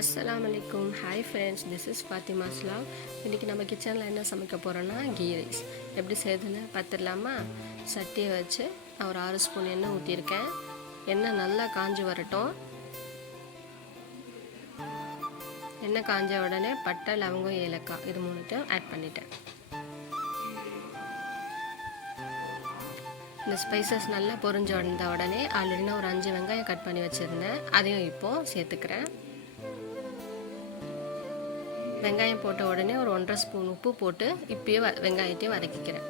Assalamualaikum. Hi friends, this is Fatima's Vlog. இன்றைக்கி நம்ம கிச்சனில் என்ன சமைக்க போகிறோன்னா கீ ரைஸ். எப்படி செய்யுதுன்னு பார்த்துடலாமா? சட்டியை வச்சு நான் ஒரு 6 ஸ்பூன் எண்ணெய் ஊற்றிருக்கேன். எண்ணெய் நல்லா காஞ்சி வரட்டும். எண்ணெய் காஞ்ச உடனே பட்டை, லவங்கம், ஏலக்காய் இது மூணுத்தையும் ஆட் பண்ணிட்டேன். இந்த ஸ்பைசஸ் நல்லா பொரிஞ்ச உடனே ஆல்ரெடி நான் ஒரு 5 வெங்காயம் கட் பண்ணி வச்சுருந்தேன். அதையும் இப்போது சேர்த்துக்கிறேன். வெங்காயம் போட்ட உடனே ஒரு 1.5 ஸ்பூன் உப்பு போட்டு இப்பயே வெங்காயத்தையும் வதக்கிக்கிறேன்.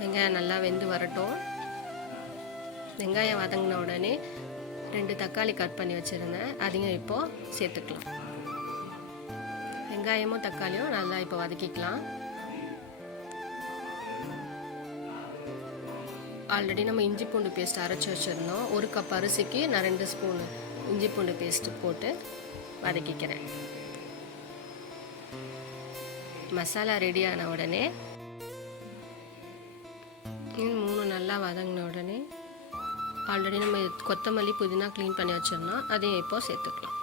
வெங்காயம் நல்லா வெந்து வரட்டும். வெங்காயம் வதங்கின உடனே 2 தக்காளி கட் பண்ணி வச்சுருந்தேன். அதையும் இப்போது சேர்த்துக்கலாம். வெங்காயமும் தக்காளியும் நல்லா இப்போ வதக்கிக்கலாம். ஆல்ரெடி நம்ம இஞ்சி பூண்டு பேஸ்ட் அரைச்சி வச்சுருந்தோம். 1 கப் அரிசிக்கு நான் 2 ஸ்பூன் இஞ்சி பூண்டு பேஸ்ட்டு போட்டு வதக்கிக்கிறேன். மசாலா ரெடியான உடனே 3 நல்லா வதங்கின உடனே ஆல்ரெடி நம்ம கொத்தமல்லி, புதினா க்ளீன் பண்ணி வச்சுருந்தோம். அதையும் இப்போது சேர்த்துக்கலாம்.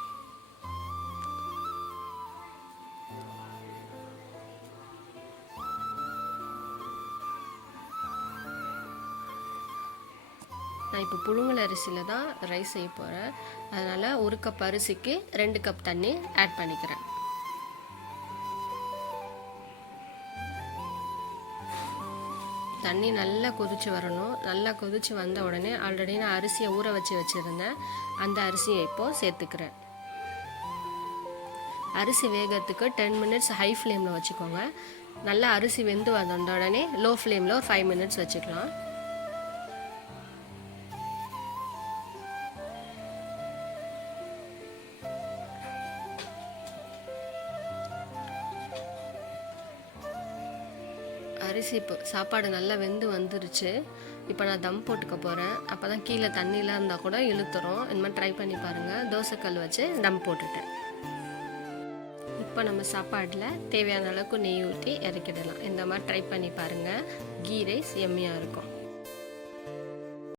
நான் இப்போ புழுங்கல் அரிசியில் தான் ரைஸ் செய்ய போகிறேன். அதனால் 1 கப் அரிசிக்கு 2 கப் தண்ணி ஆட் பண்ணிக்கிறேன். தண்ணி நல்லா கொதிச்சு வரணும். நல்லா கொதிச்சு வந்த உடனே ஆல்ரெடி நான் அரிசியை ஊற வச்சுருந்தேன். அந்த அரிசியை இப்போது சேர்த்துக்கிறேன். அரிசி வேகிறதுக்கு 10 மினிட்ஸ் ஹை ஃப்ளேமில் வச்சுக்கோங்க. நல்லா அரிசி வெந்து வந்த உடனே லோ ஃப்ளேமில் ஒரு 5 மினிட்ஸ் வச்சுக்கலாம். அரிசி இப்போ சாப்பாடு நல்லா வெந்து வந்துருச்சு. இப்போ நான் தம் போட்டுக்க போகிறேன். அப்போ தான் கீழே தண்ணியில் இருந்தால் கூட இழுத்துரும். இந்த மாதிரி ட்ரை பண்ணி பாருங்கள். தோசைக்கல் வச்சு தம் போட்டுட்டேன். இப்போ நம்ம சாப்பாடில் தேவையான அளவுக்கு நெய் ஊற்றி இறக்கிடலாம். இந்த மாதிரி ட்ரை பண்ணி பாருங்கள். கீ ரைஸ் எம்மியாக இருக்கும்.